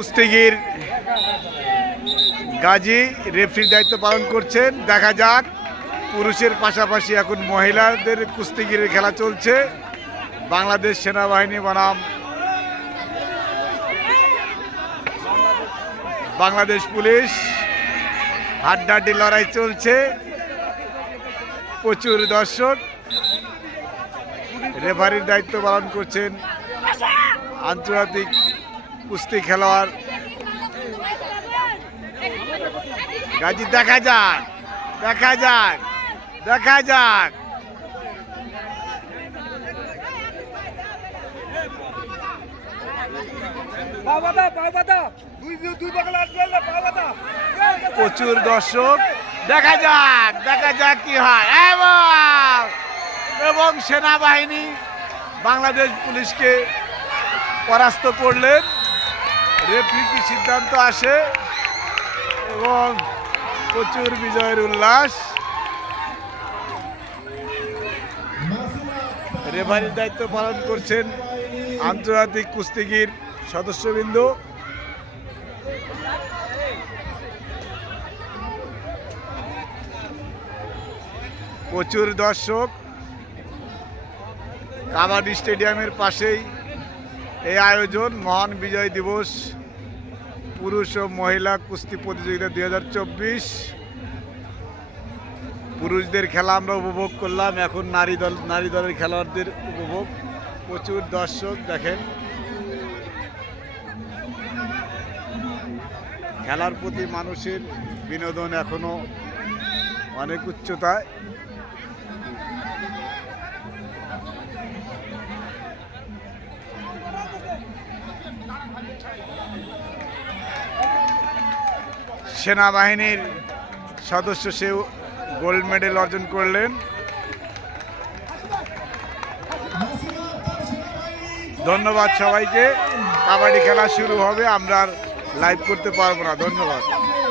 কুস্তিগির গাজী রেফারির দায়িত্ব পালন করছেন। দেখা যাক, পুরুষের পাশাপাশি এখন মহিলাদের কুস্তিগিরের খেলা চলছে। বাংলাদেশ সেনাবাহিনী বনাম বাংলাদেশ পুলিশ, হাড্ডাহাড্ডি লড়াই চলছে। প্রচুর দর্শক। রেফারির দায়িত্ব পালন করছেন আন্তর্জাতিক কুস্তি খেলোয়াড় গাজী। দেখা যাক, দেখা যাক, দেখা যাক। প্রচুর দর্শক। দেখা যাক, দেখা যাক কি হয়। এবং সেনাবাহিনী বাংলাদেশ পুলিশকে পরাস্ত করলেন। রেফারি কি সিদ্ধান্ত আসে এবং প্রচুর বিজয়ের উল্লাস। রেফারির দায়িত্ব পালন করছেন আন্তর্জাতিক কুস্তিগির সদস্যবৃন্দ। প্রচুর দর্শক। কাবাডি স্টেডিয়ামের পাশেই এই আয়োজন। মহান বিজয় দিবস পুরুষ ও মহিলা কুস্তি প্রতিযোগিতা 2024। পুরুষদের খেলা আমরা উপভোগ করলাম, এখন নারী দলের খেলোয়াড়দের উপভোগ। প্রচুর দর্শক। দেখেন, খেলার প্রতি মানুষের বিনোদন এখনো অনেক উচ্চতায়। সেনাবাহিনীর সদস্য সেও গোল্ড মেডেল অর্জন করলেন। ধন্যবাদ সবাইকে। কাবাডি খেলা শুরু হবে, আমরা লাইভ করতে পারবো না। ধন্যবাদ।